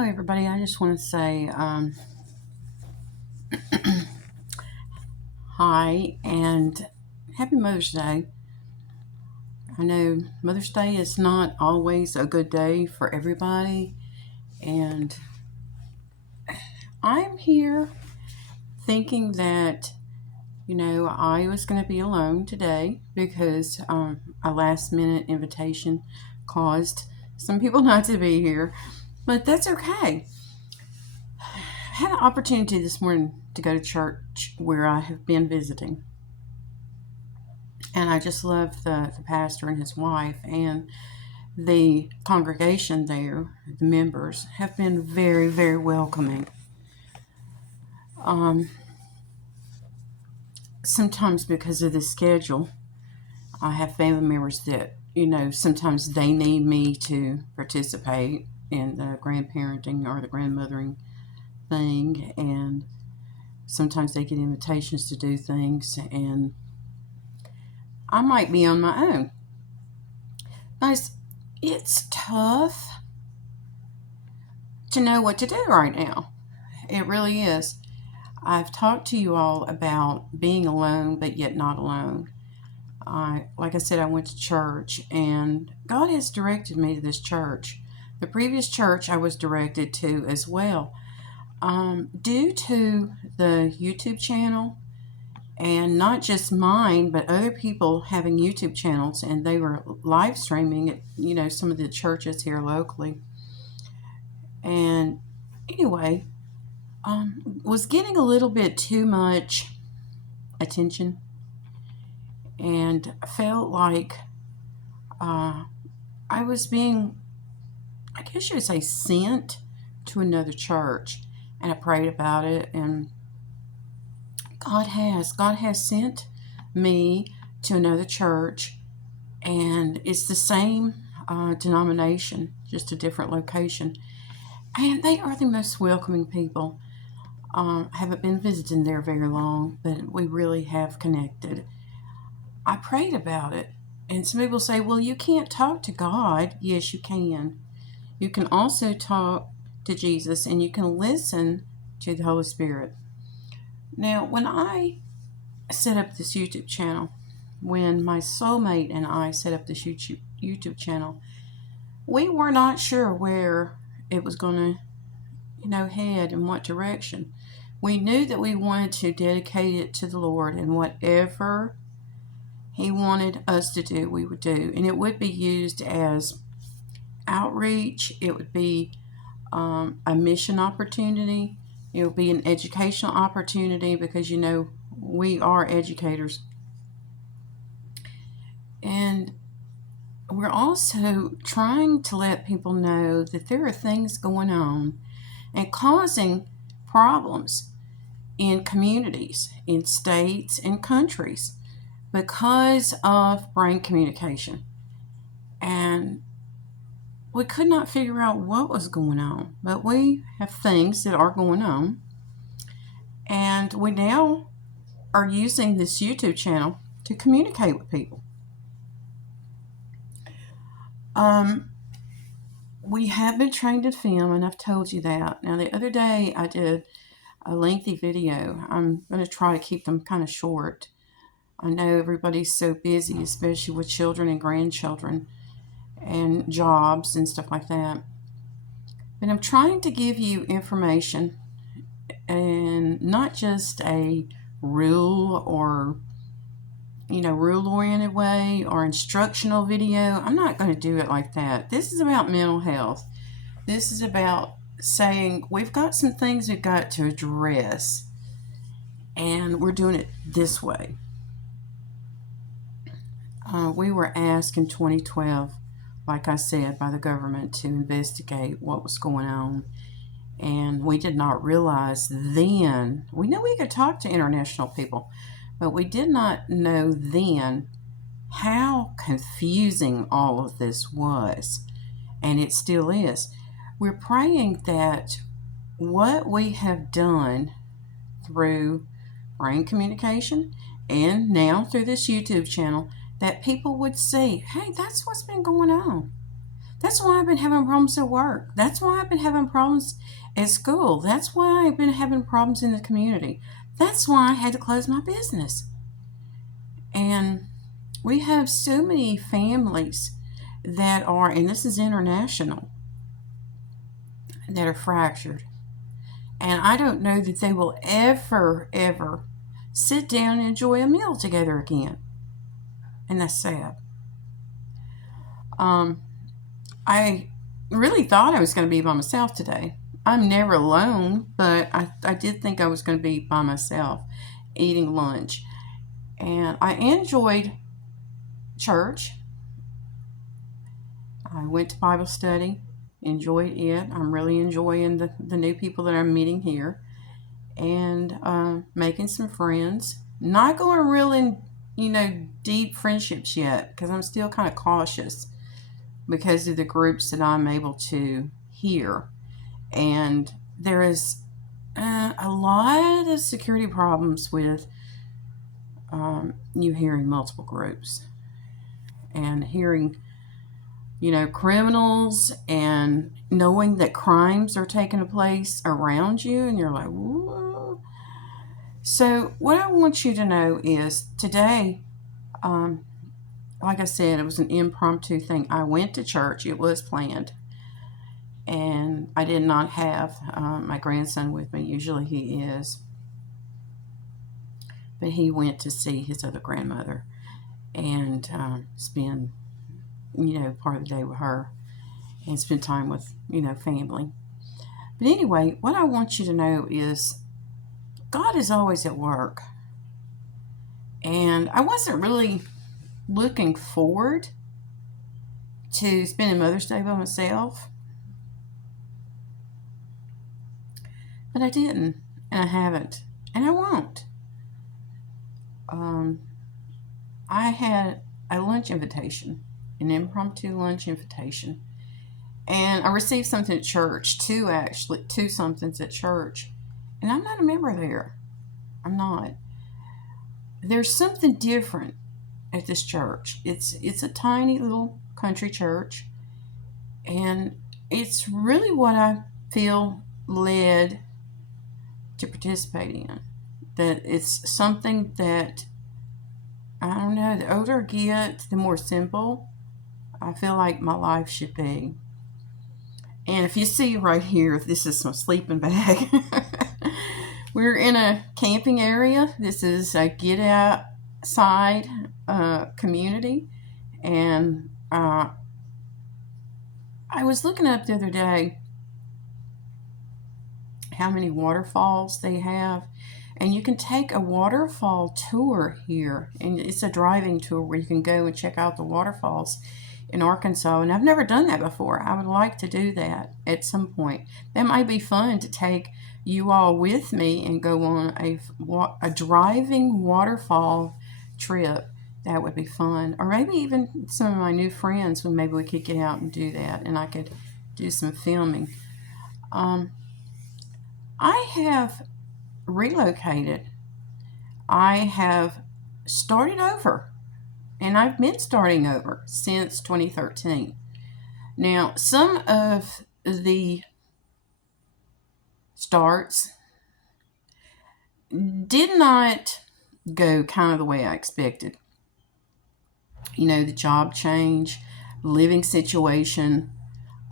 Hello, everybody. I just want to say hi and happy Mother's Day. I know Mother's Day is not always a good day for everybody, and I'm here thinking that, I was going to be alone today because a last minute invitation caused some people not to be here, but that's okay. I had an opportunity this morning to go to church where I have been visiting. And I just love the pastor and his wife, and the congregation there, the members, have been very, very welcoming. Sometimes because of the schedule, I have family members that, sometimes they need me to participate in the grandparenting or the grandmothering thing, and sometimes they get invitations to do things, and I might be on my own. But it's tough to know what to do right now. It really is. I've talked to you all about being alone, but yet not alone. Like I said, I went to church, and God has directed me to this church. The previous church I was directed to as well. Due to the YouTube channel, and not just mine, but other people having YouTube channels, and they were live streaming at, some of the churches here locally. And anyway, was getting a little bit too much attention, and felt like I was being, I guess you would say, sent to another church. And I prayed about it, and God has sent me to another church, and it's the same denomination, just a different location. And they are the most welcoming people. I haven't been visiting there very long, but we really have connected. I prayed about it, and some people say, well, you can't talk to God. Yes, you can. You can also talk to Jesus, and you can listen to the Holy Spirit. Now, when I set up this YouTube channel, when my soulmate and I set up this YouTube channel, we were not sure where it was going to, head in what direction. We knew that we wanted to dedicate it to the Lord, and whatever He wanted us to do, we would do. And it would be used as outreach. It would be a mission opportunity. It would be an educational opportunity because, we are educators. And we're also trying to let people know that there are things going on and causing problems in communities, in states, and countries because of brain communication. And we could not figure out what was going on, but we have things that are going on. And we now are using this YouTube channel to communicate with people. We have been trained to film, and I've told you that. Now, the other day I did a lengthy video. I'm going to try to keep them kind of short. I know everybody's so busy, especially with children and grandchildren and jobs and stuff like that. But I'm trying to give you information, and not just a rule or rule-oriented way or instructional video. I'm not going to do it like that. This is about mental health. This is about saying we've got some things we've got to address, and we're doing it this way. We were asked in 2012, like I said, by the government to investigate what was going on. And we did not realize then, we knew we could talk to international people, but we did not know then how confusing all of this was. And it still is. We're praying that what we have done through brain communication and now through this YouTube channel, that people would see, hey, that's what's been going on. That's why I've been having problems at work. That's why I've been having problems at school. That's why I've been having problems in the community. That's why I had to close my business. And we have so many families that are, and this is international, that are fractured. And I don't know that they will ever sit down and enjoy a meal together again. And that's sad. Um, I really thought I was going to be by myself today. I'm never alone, but I did think I was going to be by myself eating lunch. And I enjoyed church. I went to Bible study, enjoyed it. I'm really enjoying the new people that I'm meeting here and making some friends. Not going real in, deep friendships yet because I'm still kind of cautious because of the groups that I'm able to hear. And there is a lot of security problems with you hearing multiple groups and hearing, criminals and knowing that crimes are taking place around you, and you're like, whoa. So, what I want you to know is today, like I said, it was an impromptu thing. I went to church, it was planned, and I did not have my grandson with me. Usually he is, but he went to see his other grandmother and spend, part of the day with her and spend time with, family. But anyway, what I want you to know is God is always at work. And I wasn't really looking forward to spending Mother's Day by myself, but I didn't, and I haven't, and I won't. I had a lunch invitation, an impromptu lunch invitation, and I received something at church, two somethings at church, and I'm not a member there. I'm not. There's something different at this church. It's a tiny little country church, and it's really what I feel led to participate in. That it's something that, I don't know, the older I get, the more simple I feel like my life should be. And if you see right here, this is my sleeping bag. We're in a camping area. This is a get outside community. And I was looking up the other day how many waterfalls they have. And you can take a waterfall tour here. And it's a driving tour where you can go and check out the waterfalls in Arkansas. And I've never done that before. I would like to do that at some point. That might be fun to take you all with me and go on a driving waterfall trip. That would be fun. Or maybe even some of my new friends, when maybe we could get out and do that and I could do some filming. I have relocated. I have started over, and I've been starting over since 2013. Now, some of the starts did not go kind of the way I expected. The job change, living situation.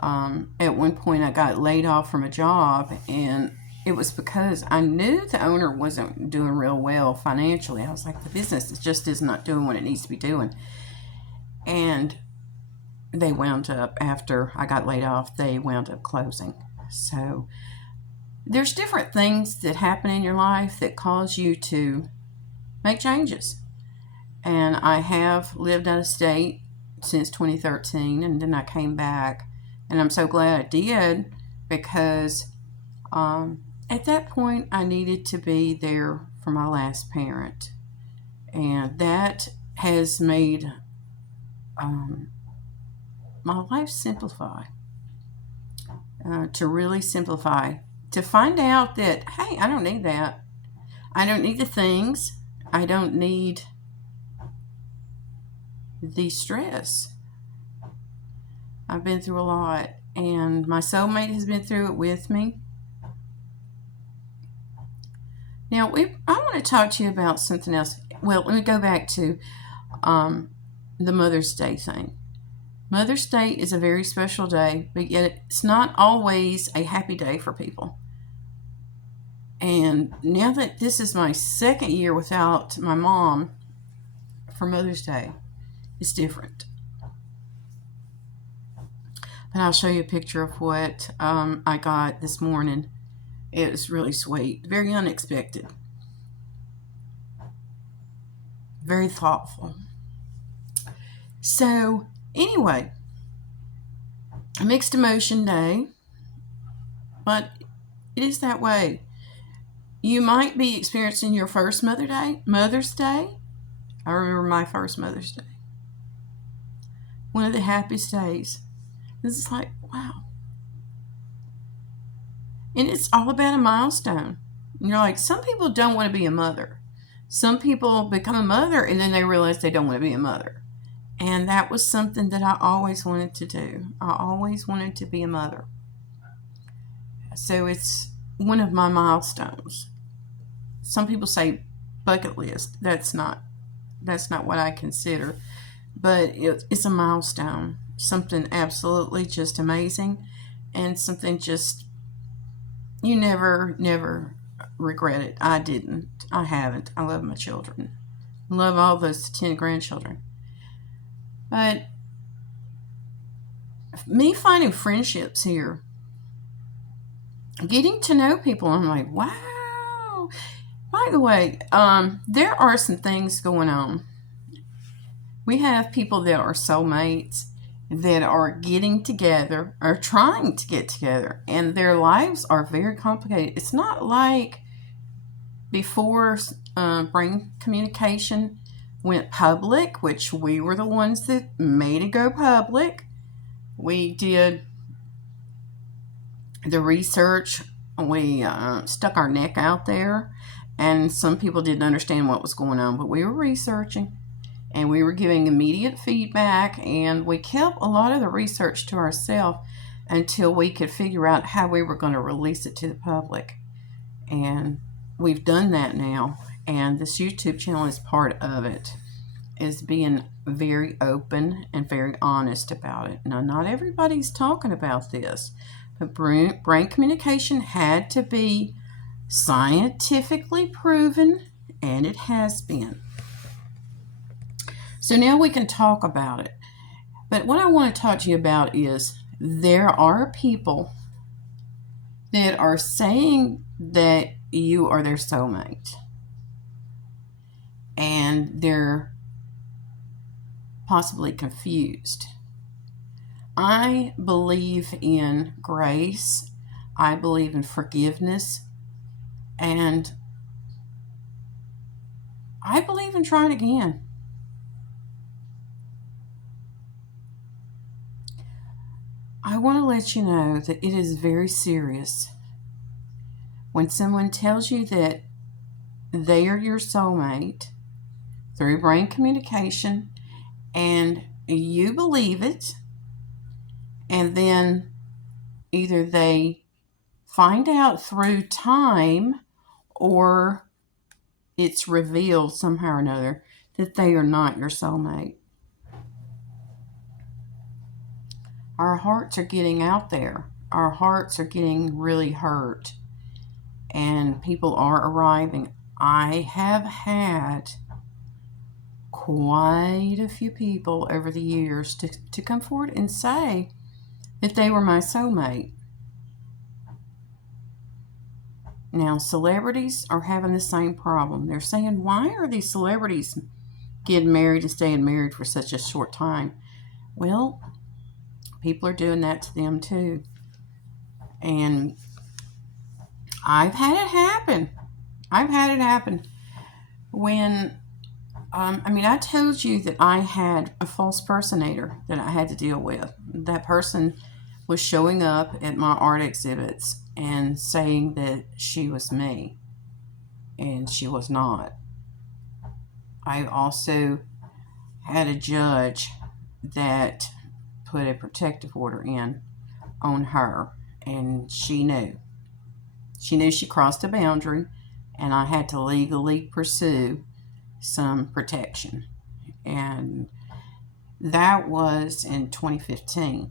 At one point, I got laid off from a job, and it was because I knew the owner wasn't doing real well financially. I was like, the business just is not doing what it needs to be doing. And they wound up, after I got laid off, they wound up closing. So there's different things that happen in your life that cause you to make changes. And I have lived out of state since 2013, and then I came back. And I'm so glad I did, because at that point, I needed to be there for my last parent. And that has made my life simplify, to really simplify, to find out that, hey, I don't need that. I don't need the things. I don't need the stress. I've been through a lot, and my soulmate has been through it with me. Now, I want to talk to you about something else. Well, let me go back to the Mother's Day thing. Mother's Day is a very special day, but yet it's not always a happy day for people. And now that this is my second year without my mom for Mother's Day, it's different. But I'll show you a picture of what I got this morning. It was really sweet, very unexpected, very thoughtful. So, anyway, a mixed emotion day, but it is that way. You might be experiencing your first Mother's Day. I remember my first Mother's Day. One of the happiest days. This is like, wow. And it's all about a milestone. And you're like, some people don't want to be a mother. Some people become a mother and then they realize they don't want to be a mother. And that was something that I always wanted to do. I always wanted to be a mother. So it's one of my milestones. Some people say bucket list. That's not what I consider. But it's a milestone. Something absolutely just amazing. And something just, you never regret it. I didn't. I haven't. I love my children. I love all those 10 grandchildren. But me finding friendships here, getting to know people, I'm like, wow. By the way, there are some things going on. We have people that are soulmates that are getting together or trying to get together, and their lives are very complicated. It's not like before brain communication went public, which we were the ones that made it go public. We did the research. We stuck our neck out there, and some people didn't understand what was going on, but we were researching, and we were giving immediate feedback, and we kept a lot of the research to ourselves until we could figure out how we were going to release it to the public. And we've done that now, and this YouTube channel is part of it, is being very open and very honest about it. Now, not everybody's talking about this, but brain communication had to be scientifically proven, and it has been. So now we can talk about it. But what I want to talk to you about is there are people that are saying that you are their soulmate, and they're possibly confused. I believe in grace. I believe in forgiveness. And I believe in trying again. I want to let you know that it is very serious when someone tells you that they are your soulmate through brain communication and you believe it, and then either they find out through time or it's revealed somehow or another that they are not your soulmate. Our hearts are getting out there. Our hearts are getting really hurt. And people are arriving. I have had quite a few people over the years to come forward and say that they were my soulmate. Now, celebrities are having the same problem. They're saying, why are these celebrities getting married and staying married for such a short time? Well, people are doing that to them too. And I've had it happen. When, I told you that I had a false personator that I had to deal with. That person was showing up at my art exhibits and saying that she was me, and she was not. I also had a judge that put a protective order in on her, and she knew. She knew she crossed a boundary, and I had to legally pursue some protection. And that was in 2015.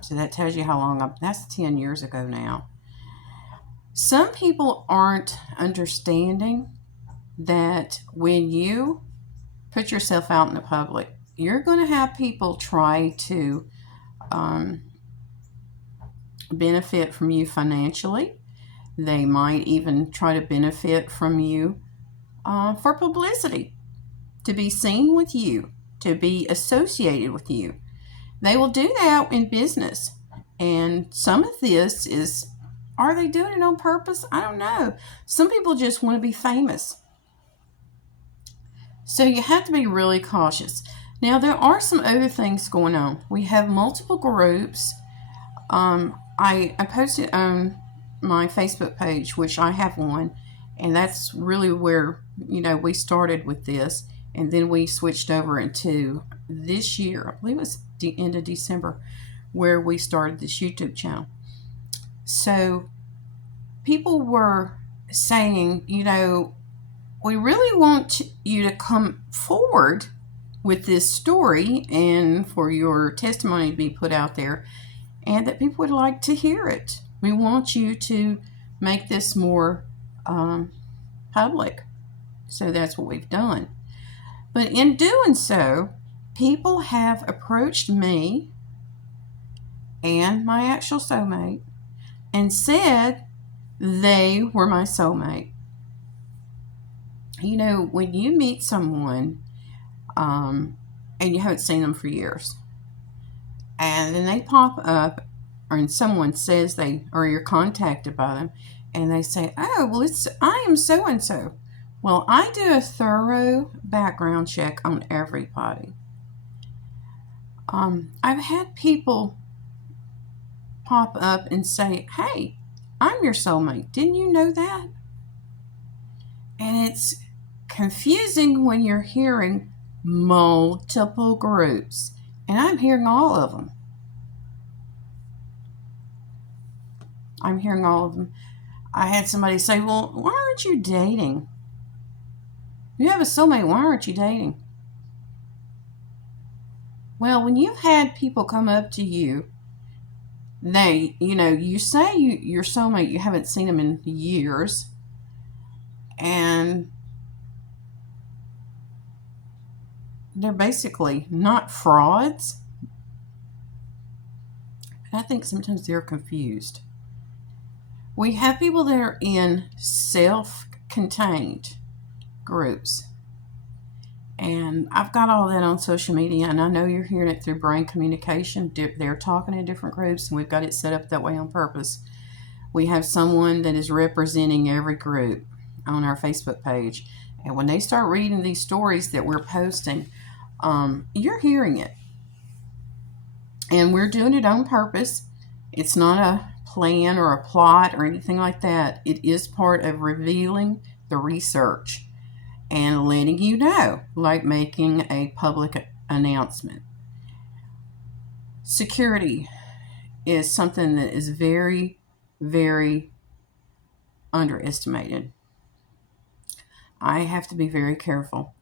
So that tells you how long that's 10 years ago now. Some people aren't understanding that when you put yourself out in the public, you're going to have people try to um, benefit from you financially. They might even try to benefit from you for publicity, to be seen with you, to be associated with you. They will do that in business. And some of this is, are they doing it on purpose? I don't know. Some people just want to be famous. So you have to be really cautious. Now, there are some other things going on. We have multiple groups. I posted on my Facebook page, which I have one, and that's really where, we started with this, and then we switched over into this year, I believe it was the end of December, where we started this YouTube channel. So people were saying, we really want you to come forward with this story and for your testimony to be put out there, and that people would like to hear it. We want you to make this more public. So that's what we've done. But in doing so, people have approached me and my actual soulmate and said they were my soulmate. When you meet someone and you haven't seen them for years, and then they pop up, or someone says or you're contacted by them, and they say, "Oh, well, I am so and so." Well, I do a thorough background check on everybody. I've had people pop up and say, "Hey, I'm your soulmate. Didn't you know that?" And it's confusing when you're hearing multiple groups, and I'm hearing all of them. I had somebody say, "Well, why aren't you dating? You have a soulmate, why aren't you dating?" Well, when you've had people come up to you, you say your soulmate, you haven't seen them in years, and they're basically not frauds. But I think sometimes they're confused. We have people that are in self-contained groups. And I've got all that on social media, and I know you're hearing it through brain communication. They're talking in different groups, and we've got it set up that way on purpose. We have someone that is representing every group on our Facebook page. And when they start reading these stories that we're posting, you're hearing it. And we're doing it on purpose. It's not a plan or a plot or anything like that. It is part of revealing the research and letting you know, like making a public announcement. Security is something that is very, very underestimated. I have to be very careful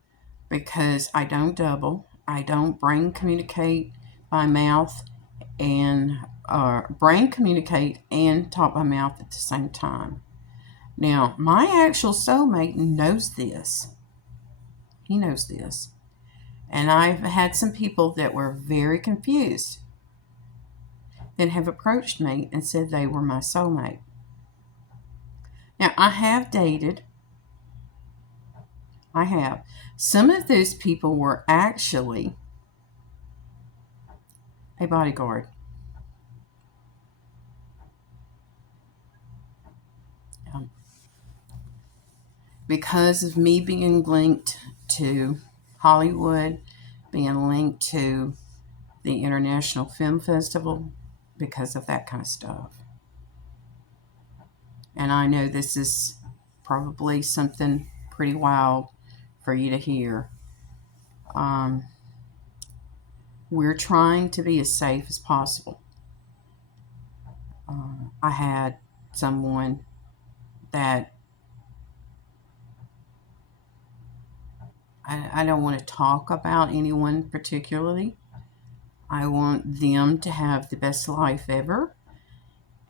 because I don't double. I don't brain communicate by mouth and brain communicate and talk by mouth at the same time. Now, my actual soulmate knows this. He knows this. And I've had some people that were very confused that have approached me and said they were my soulmate. Now, I have dated. I have. Some of those people were actually a bodyguard. Because of me being linked to Hollywood, being linked to the International Film Festival, because of that kind of stuff. And I know this is probably something pretty wild for you to hear. We're trying to be as safe as possible. I had someone that I don't want to talk about anyone particularly. I want them to have the best life ever,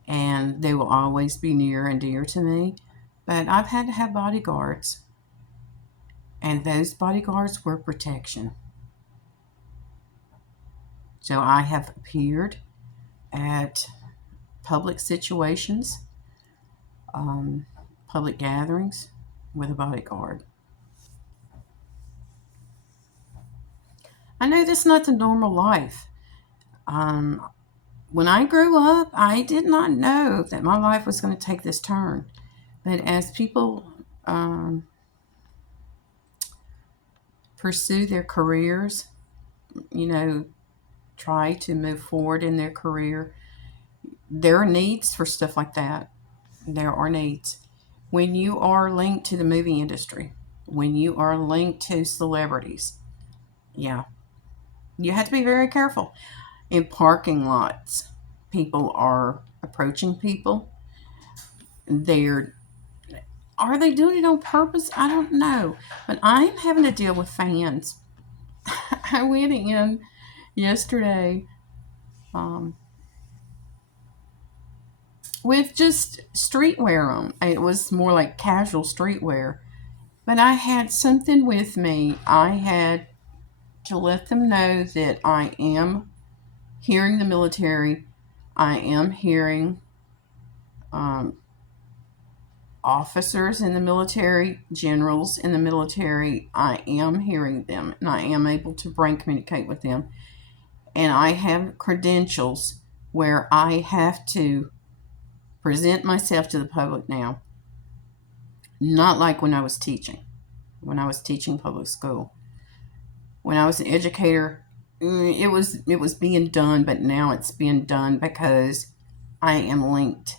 and they will always be near and dear to me. But I've had to have bodyguards, and those bodyguards were protection. So I have appeared at public situations, um, public gatherings with a bodyguard. I know that's not the normal life. Um, when I grew up, I did not know that my life was going to take this turn. But as people pursue their careers, you know, try to move forward in their career, there are needs for stuff like that. There are needs. When you are linked to the movie industry, when you are linked to celebrities, yeah, you have to be very careful. In parking lots, people are approaching people. They're Are they doing it on purpose? I don't know. But I'm having to deal with fans. I went in yesterday um, with just streetwear on. It was more like casual streetwear. But I had something with me. I had to let them know that I am hearing the military. I am hearing um, officers in the military, generals in the military. I am hearing them, and I am able to brain communicate with them. And I have credentials where I have to present myself to the public now. Not like when I was teaching. When I was teaching public school. When I was an educator, it was being done, but now it's being done because I am linked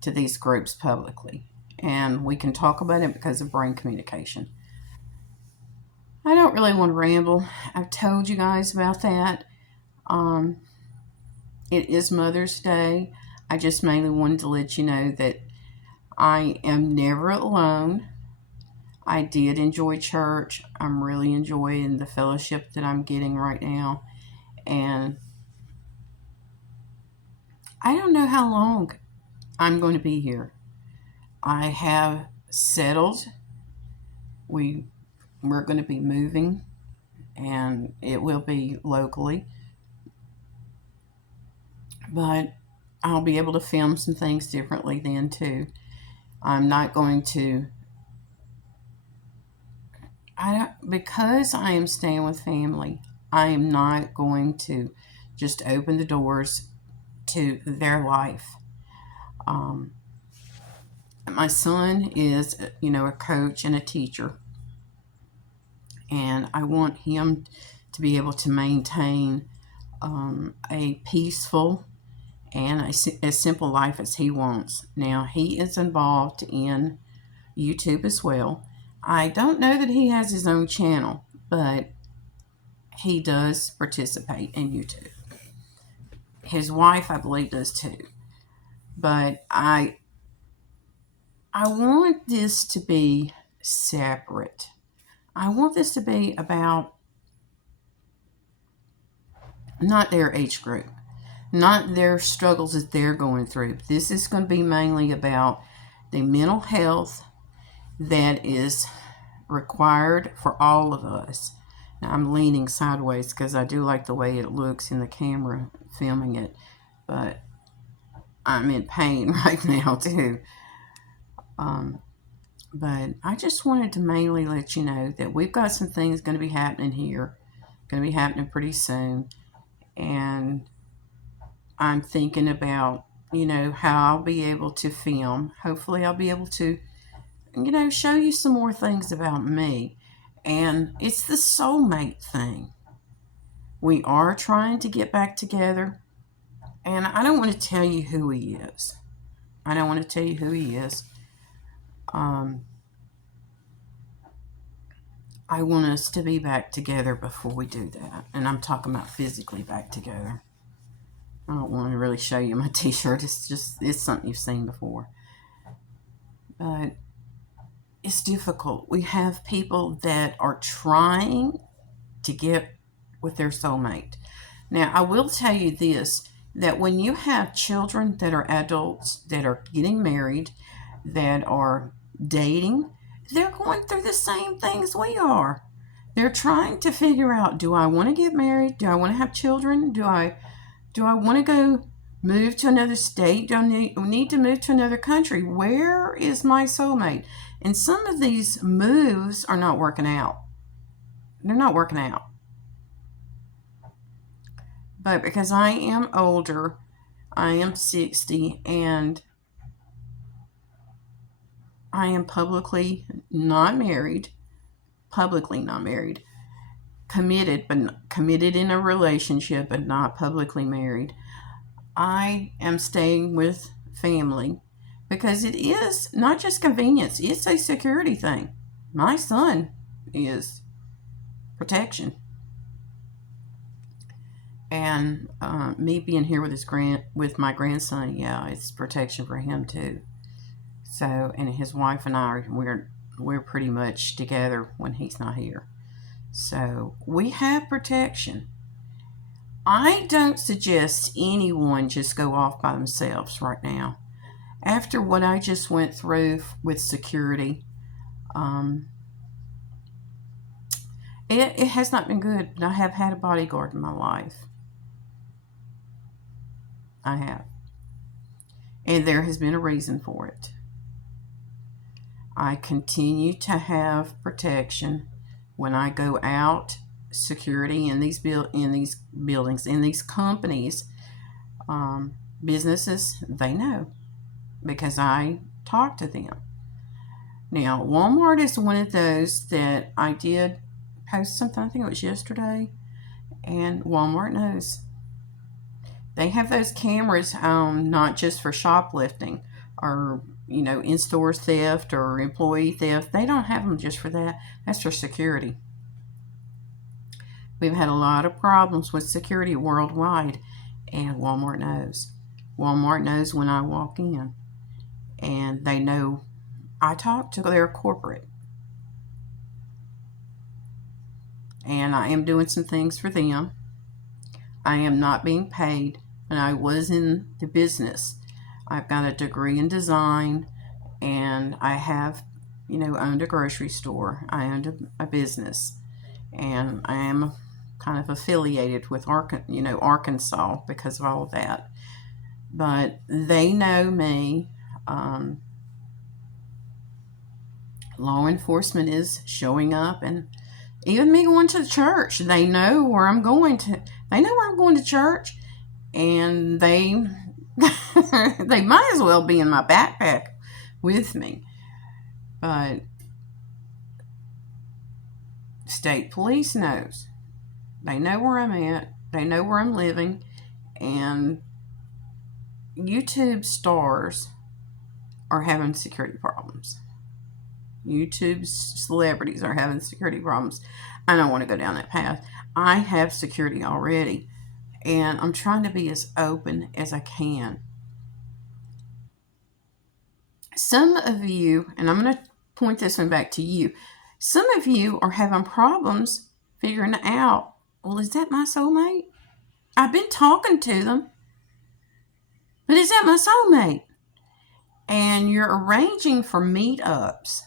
to these groups publicly. And we can talk about it because of brain communication. I don't really want to ramble. I've told you guys about that. Um, it is Mother's Day. I just mainly wanted to let you know that I am never alone. I did enjoy church. I'm really enjoying the fellowship that I'm getting right now. And I don't know how long I'm going to be here. I have settled. We we're going to be moving, and it will be locally. But I'll be able to film some things differently then too. I'm not going to I don't because I am staying with family. I am not going to just open the doors to their life. Um, my son is, a coach and a teacher, and I want him to be able to maintain a peaceful and as simple life as he wants. Now, he is involved in YouTube as well. I don't know that he has his own channel, but he does participate in YouTube. His wife, I believe, does too. But I want this to be separate. I want this to be about not their age group, not their struggles that they're going through. This is going to be mainly about the mental health that is required for all of us. Now, I'm leaning sideways because I do like the way it looks in the camera filming it, but I'm in pain right now too. Um, but I just wanted to mainly let you know that we've got some things going to be happening here, going to be happening pretty soon, and I'm thinking about how I'll be able to film. Hopefully, I'll be able to show you some more things about me. And it's the soulmate thing. We are trying to get back together. And I don't want to tell you who he is. I don't want to tell you who he is. Um, I want us to be back together before we do that. And I'm talking about physically back together. I don't want to really show you my t-shirt. It's something you've seen before. But it's difficult. We have people that are trying to get with their soulmate. Now, I will tell you this, that when you have children that are adults, that are getting married, that are dating, they're going through the same things we are. They're trying to figure out, do I want to get married? Do I want to have children? Do I want to go move to another state? Do I need to move to another country? Where is my soulmate? And some of these moves are not working out. They're not working out. But because I am older, I am 60, and I am publicly not married, committed, but committed in a relationship, but not publicly married. I am staying with family because it is not just convenience, it's a security thing. My son is protection. And me being here with my grandson, yeah, it's protection for him too. So, and his wife and I, we're pretty much together when he's not here. So we have protection. I don't suggest anyone just go off by themselves right now. After what I just went through with security, um, it has not been good. But I have had a bodyguard in my life. I have. And there has been a reason for it. I continue to have protection when I go out. Security in these buildings, in these companies, businesses, they know because I talk to them. Now, Walmart is one of those that I did post something, I think it was yesterday, and Walmart knows. They have those cameras, not just for shoplifting or, in-store theft or employee theft. They don't have them just for that. That's for security. We've had a lot of problems with security worldwide, and Walmart knows. Walmart knows when I walk in, and they know I talk to their corporate, and I am doing some things for them. I am not being paid, and I was in the business. I've got a degree in design, and I have, owned a grocery store. I owned a business, and I am kind of affiliated with Arkansas because of all of that. But they know me. Law enforcement is showing up, and even me going to the church, they know where I'm going to. They know where I'm going to church, and they they might as well be in my backpack with me. But state police knows. They know where I'm at. They know where I'm living. And YouTube stars are having security problems. YouTube celebrities are having security problems. I don't want to go down that path. I have security already. And I'm trying to be as open as I can. Some of you, and I'm going to point this one back to you, some of you are having problems figuring out, well, is that my soulmate? I've been talking to them, but is that my soulmate? And you're arranging for meetups.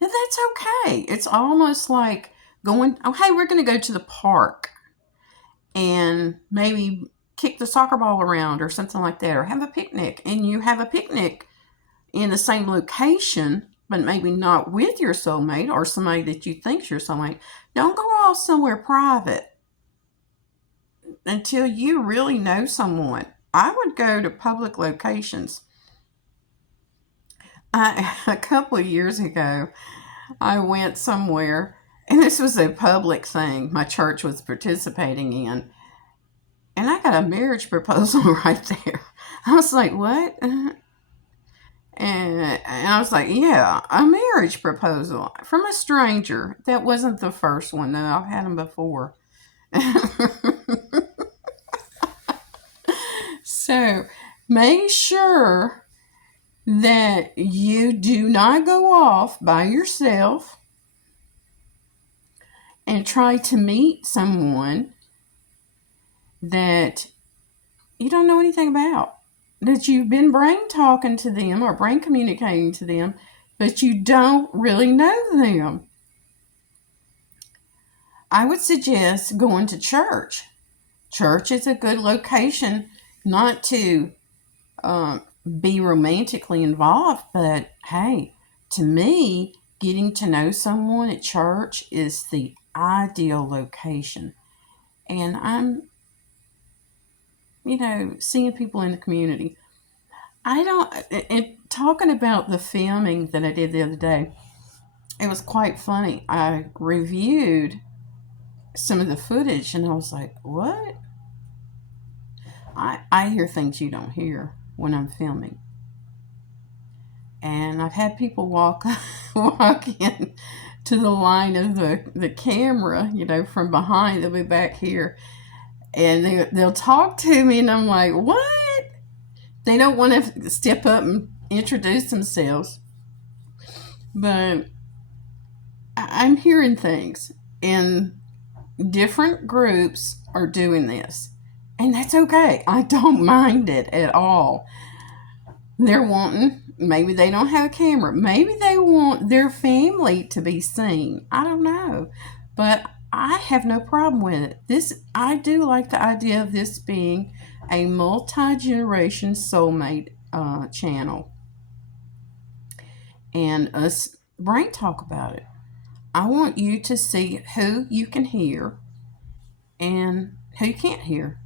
Now, that's okay. It's almost like going, oh, hey, we're going to go to the park and maybe kick the soccer ball around or something like that, or have a picnic. And you have a picnic in the same location, but maybe not with your soulmate or somebody that you think's your soulmate. Don't go off somewhere private until you really know someone. I would go to public locations. A couple of years ago, I went somewhere, and this was a public thing my church was participating in, and I got a marriage proposal right there. I was like, what? And I was like, yeah, a marriage proposal from a stranger. That wasn't the first one, though. I've had them before. So make sure that you do not go off by yourself and try to meet someone that you don't know anything about, that you've been brain talking to them or brain communicating to them, but you don't really know them. I would suggest going to church. Church is a good location, not to be romantically involved, but hey, to me, getting to know someone at church is the ideal location. And I'm, seeing people in the community. I don't, talking about the filming that I did the other day, it was quite funny. I reviewed some of the footage and I was like, what? I hear things you don't hear when I'm filming. And I've had people walk in to the line of the camera, from behind. They'll be back here and they'll talk to me, and I'm like, what? They don't want to step up and introduce themselves. But I'm hearing things, and different groups are doing this. And that's okay. I don't mind it at all. They're wanting, maybe they don't have a camera. Maybe they want their family to be seen. I don't know. But I have no problem with it. I do like the idea of this being a multi-generation soulmate channel. And us brain talk about it. I want you to see who you can hear and who you can't hear.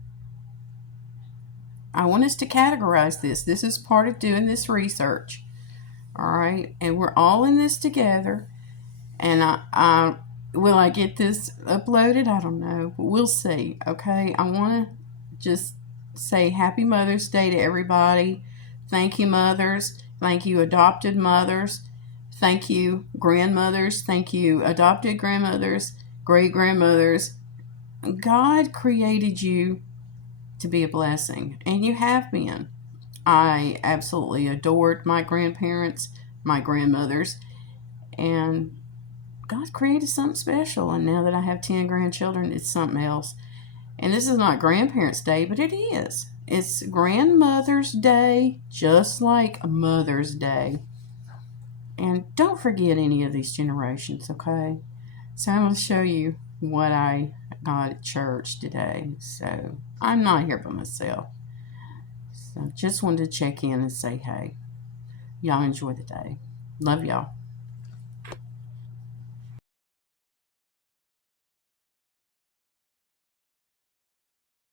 I want us to categorize this. This is part of doing this research. All right. And we're all in this together. And I will I get this uploaded? I don't know. But we'll see. Okay. I want to just say Happy Mother's Day to everybody. Thank you, mothers. Thank you, adopted mothers. Thank you, grandmothers. Thank you, adopted grandmothers, great grandmothers. God created you to be a blessing, and you have been. I absolutely adored my grandparents, my grandmothers, and God created something special. And now that I have 10 grandchildren, it's something else. And this is not Grandparents' Day, but it is. It's Grandmother's Day, just like Mother's Day. And don't forget any of these generations, okay? So I'm going to show you what I got at church today. So I'm not here by myself. So just wanted to check in and say, hey, y'all enjoy the day. Love y'all.